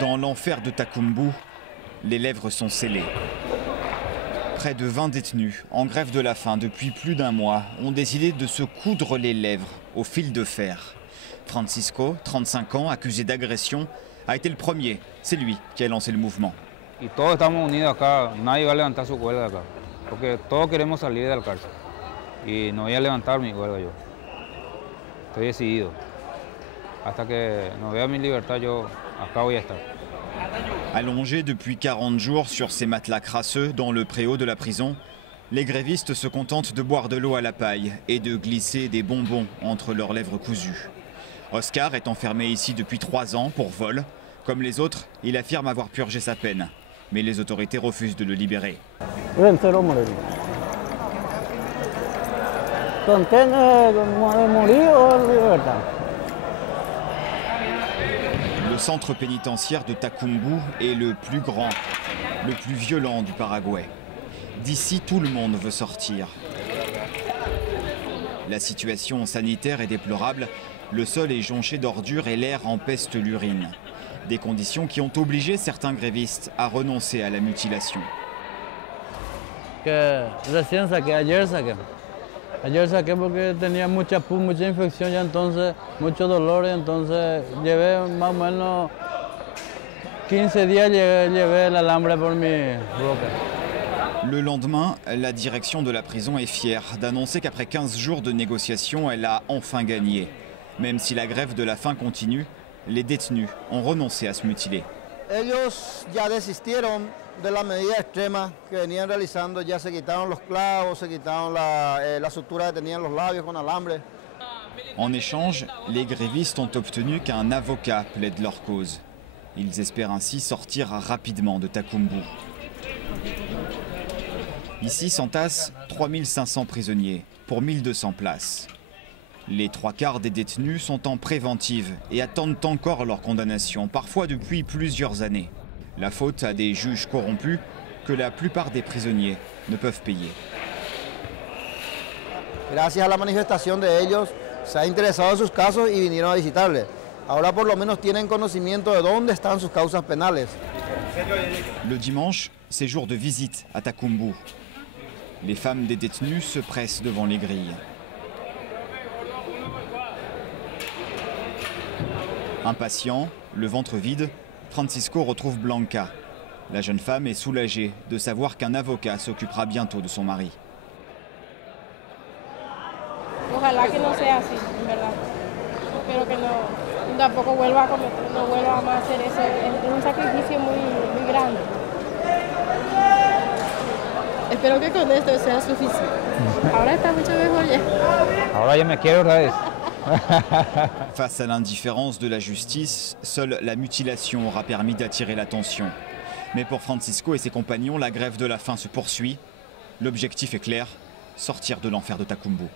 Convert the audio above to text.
Dans l'enfer de Takumbu, les lèvres sont scellées. Près de 20 détenus, en grève de la faim depuis plus d'un mois, ont décidé de se coudre les lèvres au fil de fer. Francisco, 35 ans, accusé d'agression, a été le premier. C'est lui qui a lancé le mouvement. Y todos estamos unidos acá, nadie va a levantar su huelga acá, porque todos queremos salir de la cárcel. Y no voy a levantar mi huelga yo. Estoy decidido. Hasta que no vea mi libertad, yo acá voy a estar. Allongés depuis 40 jours sur ces matelas crasseux dans le préau de la prison, les grévistes se contentent de boire de l'eau à la paille et de glisser des bonbons entre leurs lèvres cousues. Oscar est enfermé ici depuis 3 ans pour vol. Comme les autres, il affirme avoir purgé sa peine. Mais les autorités refusent de le libérer. Le centre pénitentiaire de Takumbu est le plus grand, le plus violent du Paraguay. D'ici, tout le monde veut sortir. La situation sanitaire est déplorable. Le sol est jonché d'ordures et l'air empeste l'urine. Des conditions qui ont obligé certains grévistes à renoncer à la mutilation. Ayer saqué porque tenía mucha pus, mucha infección ya entonces, mucho dolor, entonces llevé más o menos 15 días llevé el alambre por mi boca. Le lendemain, la direction de la prison est fière d'annoncer qu'après 15 jours de négociations, elle a enfin gagné. Même si la grève de la faim continue, les détenus ont renoncé à se mutiler. Ellos ya desistieron de la medida extrema que venían realizando, ya se quitaron los clavos, se quitaron la sutura que tenían los labios con alambre. En échange, les grévistes ont obtenu qu'un avocat plaide leur cause. Ils espèrent ainsi sortir rapidement de Takumbu. Ici s'entassent 3500 prisonniers pour 1200 places. Les 3/4 des détenus sont en préventive et attendent encore leur condamnation, parfois depuis plusieurs années. La faute à des juges corrompus que la plupart des prisonniers ne peuvent payer. Gracias a la manifestación de ellos, se ha interesado en sus casos y vinieron a visitarles. Ahora por lo menos tienen conocimiento de dónde están sus causas penales. Le dimanche, c'est jour de visite à Takumbu. Les femmes des détenus se pressent devant les grilles. Impatient, le ventre vide, Francisco retrouve Blanca. La jeune femme est soulagée de savoir qu'un avocat s'occupera bientôt de son mari. Ojalá que no sea así, en verdad. Espero que no, tampoco vuelva a cometer, no vuelva a hacer eso. Es un sacrificio muy grande. Espero que con esto sea suficiente. Ahora está mucho mejor ya. Ahora ya me quiero otra vez. Face à l'indifférence de la justice, seule la mutilation aura permis d'attirer l'attention. Mais pour Francisco et ses compagnons, la grève de la faim se poursuit. L'objectif est clair, sortir de l'enfer de Takumbu.